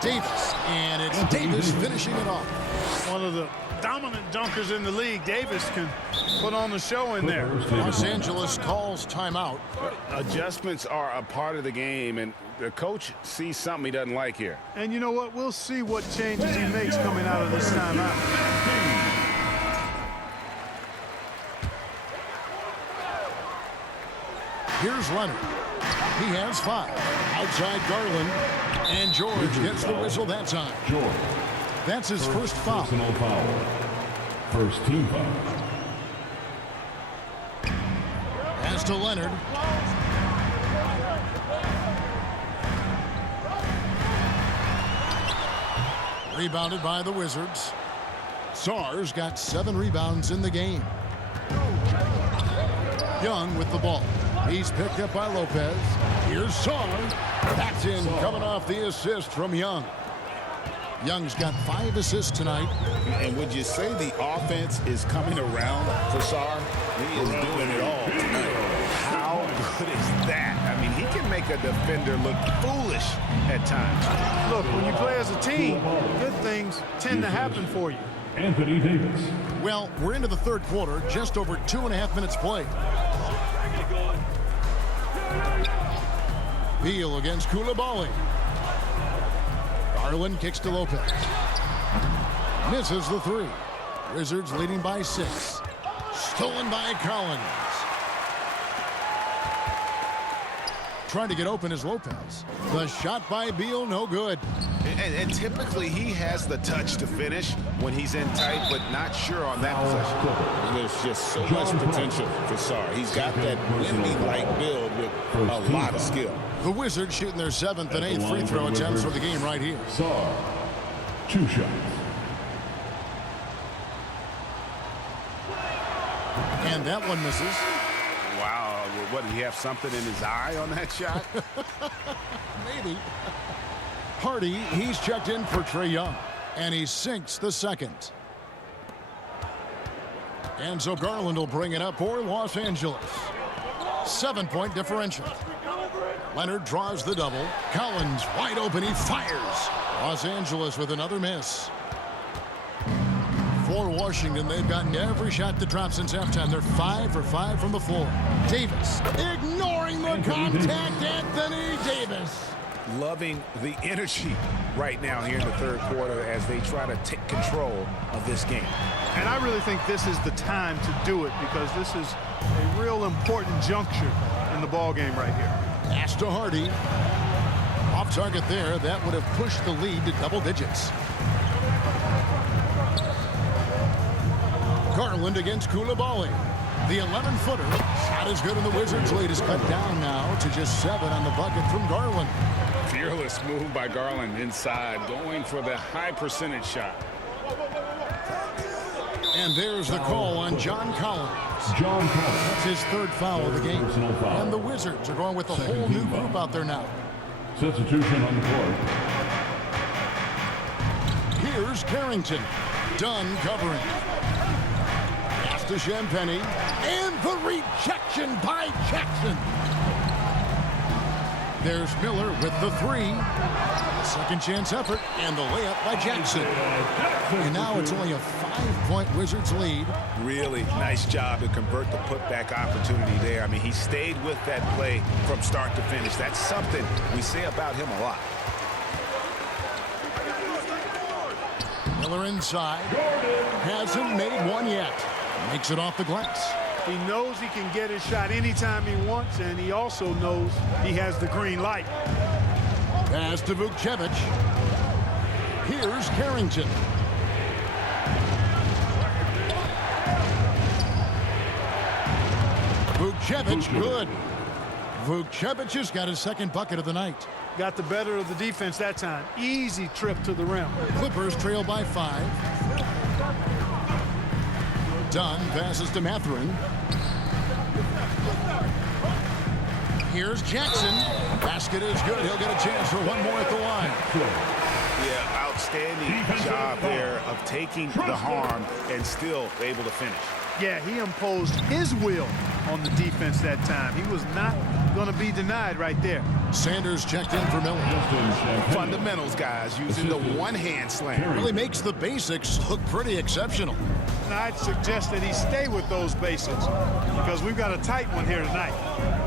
Davis, and it's Davis finishing it off. One of the dominant dunkers in the league. Davis can put on the show in there. Los Angeles calls timeout. Adjustments are a part of the game, and the coach sees something he doesn't like here. And you know what? We'll see what changes he makes coming out of this timeout. Here's Leonard. He has 5. Outside Garland. And George gets the whistle that time. George. That's his first foul. Personal foul. First team foul. Pass to Leonard. Rebounded by the Wizards. Sarr's got 7 rebounds in the game. Young with the ball. He's picked up by Lopez. Here's Sarr. That's in, coming off the assist from Young. Young's got 5 assists tonight. And would you say the offense is coming around for Sarr? He is doing it all tonight. How good is that? I mean, he can make a defender look foolish at times. Look, when you play as a team, good things tend to happen for you. Anthony Davis. Well, we're into the third quarter, just over 2.5 minutes played. Beal against Koulibaly. Garland kicks to Lopez. Misses the 3. Wizards leading by 6. Stolen by Collins. Trying to get open is Lopez. The shot by Beal, no good. And typically he has the touch to finish when he's in tight, but not sure on that possession. There's just so much potential for Sarr. He's got that Wemby-like build with a lot of skill. The Wizards shooting their 7th and 8th free throw attempts for the game right here. Sarr. 2 shots. And that one misses. Wow, what, did he have something in his eye on that shot? Maybe. Hardy, he's checked in for Trae Young, and he sinks the second. And so Garland will bring it up for Los Angeles. 7-point differential. Leonard draws the double. Collins wide open, he fires. Los Angeles with another miss. For Washington, they've gotten every shot to drop since halftime. They're 5 for 5 from the floor. Davis ignoring the contact. Anthony Davis. Loving the energy right now here in the third quarter as they try to take control of this game. And I really think this is the time to do it because this is a real important juncture in the ball game right here. Pass to Hardy. Off target there. That would have pushed the lead to double digits. Garland against Koulibaly. The 11-footer. Shot is good, and the Wizards' lead is cut down now to just 7 on the bucket from Garland. Fearless move by Garland inside, going for the high percentage shot. And there's the call on John Collins. John Collins. That's his 3rd foul of the game. And the Wizards are going with a whole new group out there now. Substitution on the court. Here's Carrington. Dunn covering. Pass to Champagnie. And the rejection by Jackson. There's Miller with the 3. Second chance effort, and the layup by Jackson. And now it's only a 5-point Wizards lead. Really nice job to convert the putback opportunity there. I mean, he stayed with that play from start to finish. That's something we say about him a lot. Miller inside. Hasn't made one yet. Makes it off the glass. He knows he can get his shot anytime he wants, and he also knows he has the green light. Pass to Vukcevic. Here's Carrington. Vukcevic, good. Vukcevic has got his 2nd bucket of the night. Got the better of the defense that time. Easy trip to the rim. Clippers trail by 5. Dunn passes to Mathurin. Here's Jackson. Basket is good. He'll get a chance for one more at the line. Yeah, outstanding job there of taking the harm and still able to finish. Yeah, he imposed his will on the defense that time. He was not going to be denied right there. Sanders checked in for Miller. Fundamentals, guys, using the one-hand slam. Really makes the basics look pretty exceptional. And I'd suggest that he stay with those basics because we've got a tight one here tonight.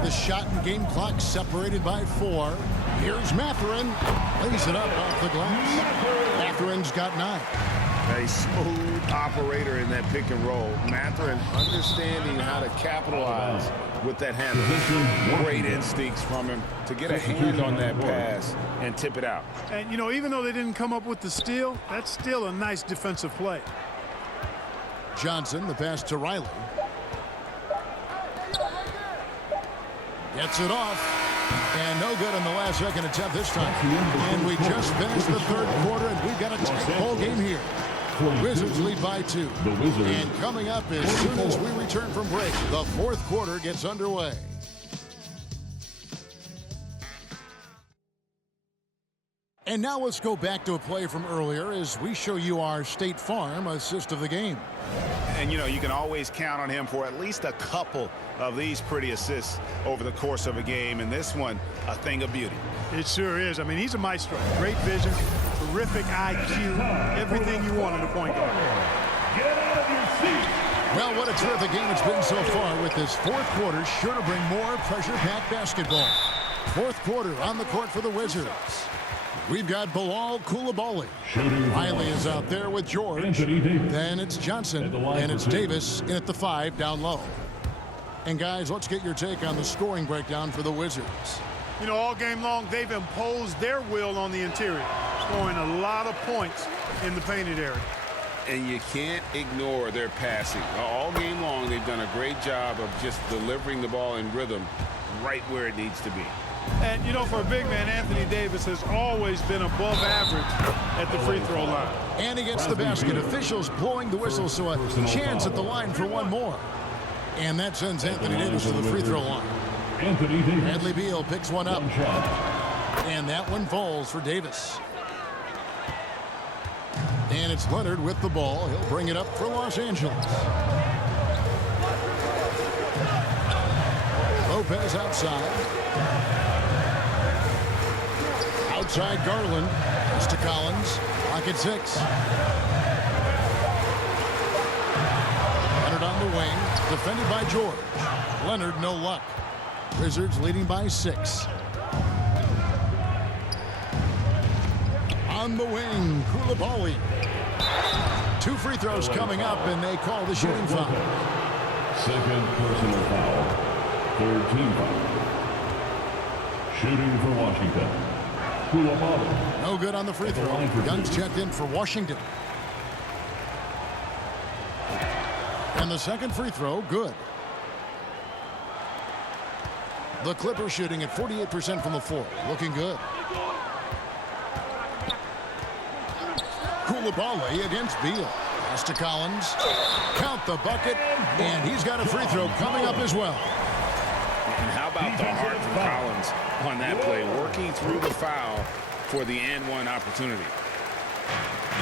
The shot and game clock separated by 4. Here's Mathurin. Lays it up off the glass. Mathurin's got 9. A smooth operator in that pick and roll. Mathurin understanding how to capitalize with that handle. Great instincts from him to get a hand on that pass and tip it out. And, you know, even though they didn't come up with the steal, that's still a nice defensive play. Johnson, the pass to Riley. Gets it off. And no good on the last second attempt this time. And we just finished the third quarter, and we've got a tight ball game here. Wizards lead by 2. And coming up as soon as we return from break, the fourth quarter gets underway. And now let's go back to a play from earlier as we show you our State Farm assist of the game. And, you know, you can always count on him for at least a couple of these pretty assists over the course of a game. And this one, a thing of beauty. It sure is. I mean, he's a maestro. Great vision, terrific IQ, everything you want in a point guard. Get out of your seat. Well, what a terrific game it's been so far, with this fourth quarter sure to bring more pressure-packed basketball. Fourth quarter on the court for the Wizards. We've got Bilal Coulibaly. Riley is out there with George. Then it's Johnson. And it's Davis in at the 5 down low. And guys, let's get your take on the scoring breakdown for the Wizards. You know, all game long, they've imposed their will on the interior, scoring a lot of points in the painted area. And you can't ignore their passing. All game long, they've done a great job of just delivering the ball in rhythm right where it needs to be. And, you know, for a big man, Anthony Davis has always been above average at the free throw line. And he gets the basket. Officials blowing the whistle, so a chance at the line for one more. And that sends Anthony Davis to the free throw line. Bradley Beal picks one up. And that one falls for Davis. And it's Leonard with the ball. He'll bring it up for Los Angeles. Lopez outside. Outside Garland. Pass to Collins. Clock at 6. Leonard on the wing. Defended by George. Leonard no luck. Wizards leading by 6. On the wing, Coulibaly. 2 free throws coming up, and they call the shooting foul. Second personal foul. Third team foul. Shooting for Washington. Coulibaly. No good on the free throw. Young's checked in for Washington. And the second free throw, good. The Clippers shooting at 48% from the floor. Looking good. Coulibaly against Beal. Pass to Collins. Count the bucket. And he's got a free throw coming up as well. And how about the heart from Collins on that play, working through the foul for the and-one opportunity.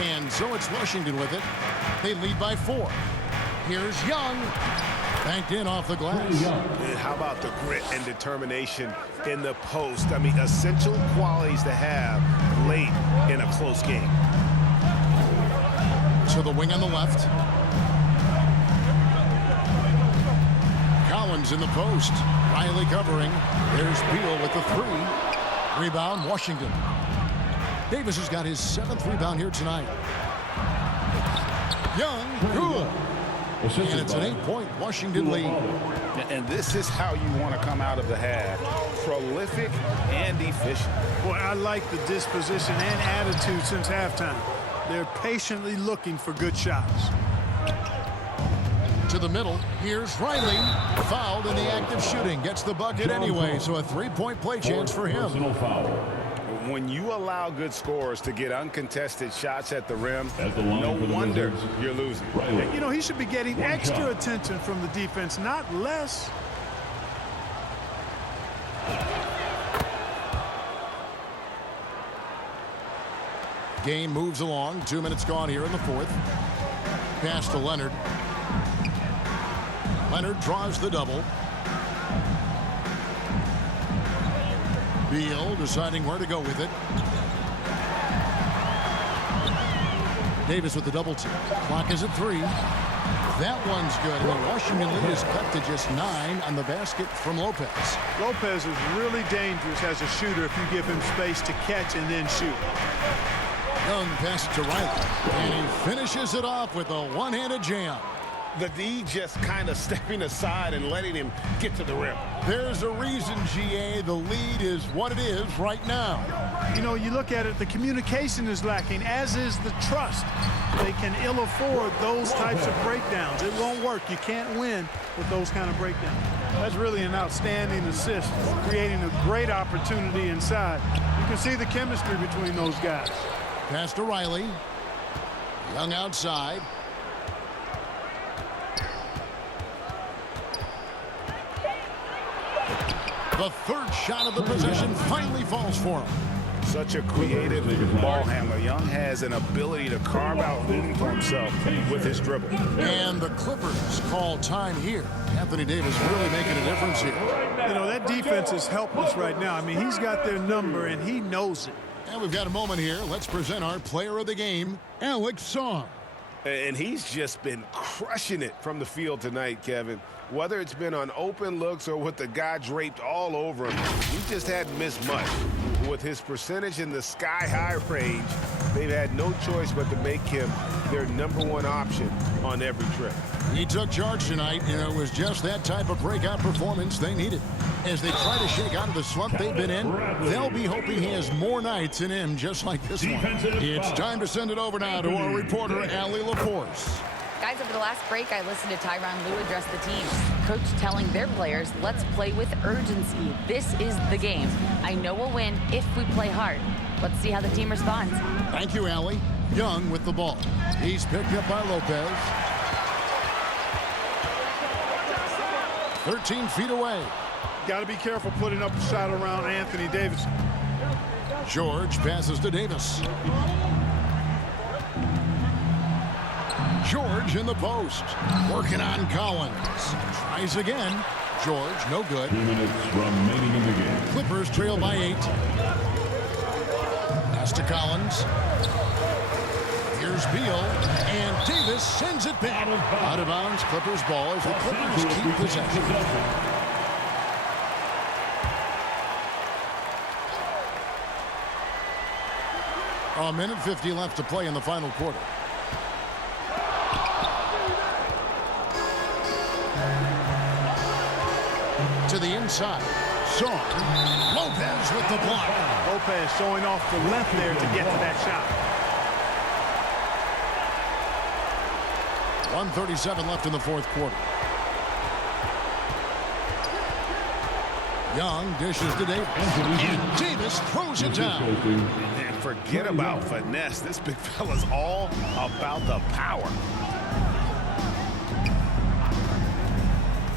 And so it's Washington with it. They lead by 4. Here's Young. Banked in off the glass. And how about the grit and determination in the post? I mean, essential qualities to have late in a close game. To the wing on the left. Collins in the post. Riley covering. There's Beal with the 3. Rebound, Washington. Davis has got his 7th rebound here tonight. Young, good. And it's an 8-point Washington lead. And this is how you want to come out of the half. Prolific and efficient. Boy, I like the disposition and attitude since halftime. They're patiently looking for good shots. To the middle, here's Riley. Fouled in the act of shooting. Gets the bucket anyway, so a 3-point play chance for him. Personal foul. When you allow good scorers to get uncontested shots at the rim, no wonder you're losing. You know, he should be getting extra attention from the defense, not less. Game moves along. 2 minutes gone here in the fourth. Pass to Leonard. Leonard draws the double. Beal deciding where to go with it. Davis with the double team. Clock is at 3. That one's good. The Washington lead is cut to just 9 on the basket from Lopez. Lopez is really dangerous as a shooter if you give him space to catch and then shoot. Young passes to Riley, and he finishes it off with a one-handed jam. The D just kind of stepping aside and letting him get to the rim. There's a reason, GA, the lead is what it is right now. You know, you look at it, the communication is lacking, as is the trust. They can ill afford those types of breakdowns. It won't work. You can't win with those kind of breakdowns. That's really an outstanding assist, creating a great opportunity inside. You can see the chemistry between those guys. Pass to Riley. Young outside. The third shot of the possession finally falls for him. Such a creative ball handler. Young has an ability to carve out room for himself with his dribble. And the Clippers call time here. Anthony Davis really making a difference here. You know, that defense is helpless right now. I mean, he's got their number, and he knows it. And we've got a moment here. Let's present our player of the game, Alex Sarr. And he's just been crushing it from the field tonight, Kevin. Whether it's been on open looks or with the guy draped all over him, he just hadn't missed much. With his percentage in the sky-high range, they've had no choice but to make him their #1 option on every trip. He took charge tonight, and it was just that type of breakout performance they needed. As they try to shake out of the slump they've been in, they'll be hoping he has more nights in him just like this one. It's time to send it over now to our reporter, Allie LaForce. Guys, over the last break, I listened to Tyronn Lue address the team. Coach telling their players, let's play with urgency. This is the game. I know we'll win if we play hard. Let's see how the team responds. Thank you, Allie. Young with the ball. He's picked up by Lopez. 13 feet away. Got to be careful putting up a shot around Anthony Davis. George passes to Davis. George in the post. Working on Collins. Tries again. George, no good. 2 minutes remaining in the game. Clippers trail by 8. Pass to Collins. Here's Beal. And Davis sends it back. Out of bounds. Clippers ball as the Clippers keep possession. A minute 50 left to play in the final quarter. To the inside. Sarr. Lopez with the block. Lopez showing off the left there to get to that shot. 1:37 left in the fourth quarter. Young dishes to Davis. And Davis throws it down. And forget about finesse. This big fella's all about the power.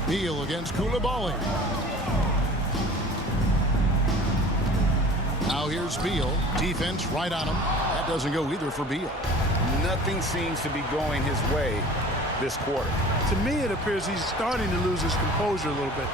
Beal against Koulibaly. Now here's Beal. Defense right on him. That doesn't go either for Beal. Nothing seems to be going his way this quarter. To me, it appears he's starting to lose his composure a little bit.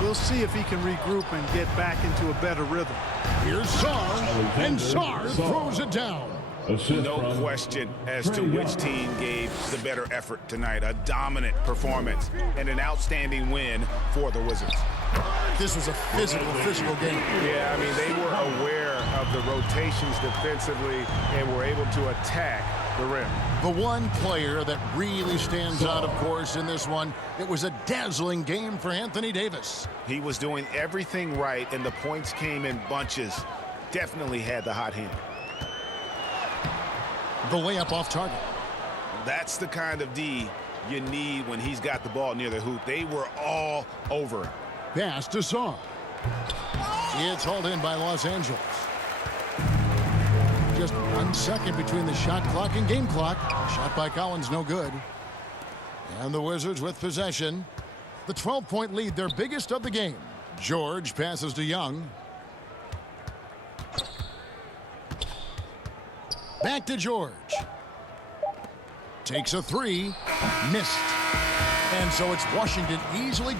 We'll see if he can regroup and get back into a better rhythm. Here's Sarr. And Sarr throws it down. No question as to which team gave the better effort tonight. A dominant performance and an outstanding win for the Wizards. This was a physical game. Yeah, I mean, they were aware of the rotations defensively and were able to attack the rim. The one player that really stands out, of course, in this one, it was a dazzling game for Anthony Davis. He was doing everything right, and the points came in bunches. Definitely had the hot hand. The layup off target. That's the kind of D you need when he's got the ball near the hoop. They were all over him. Pass to Sarr. It's hauled in by Los Angeles. Just 1 second between the shot clock and game clock. Shot by Collins, no good. And the Wizards with possession. The 12-point lead, their biggest of the game. George passes to Young. Back to George. Takes a 3. Missed. And so it's Washington easily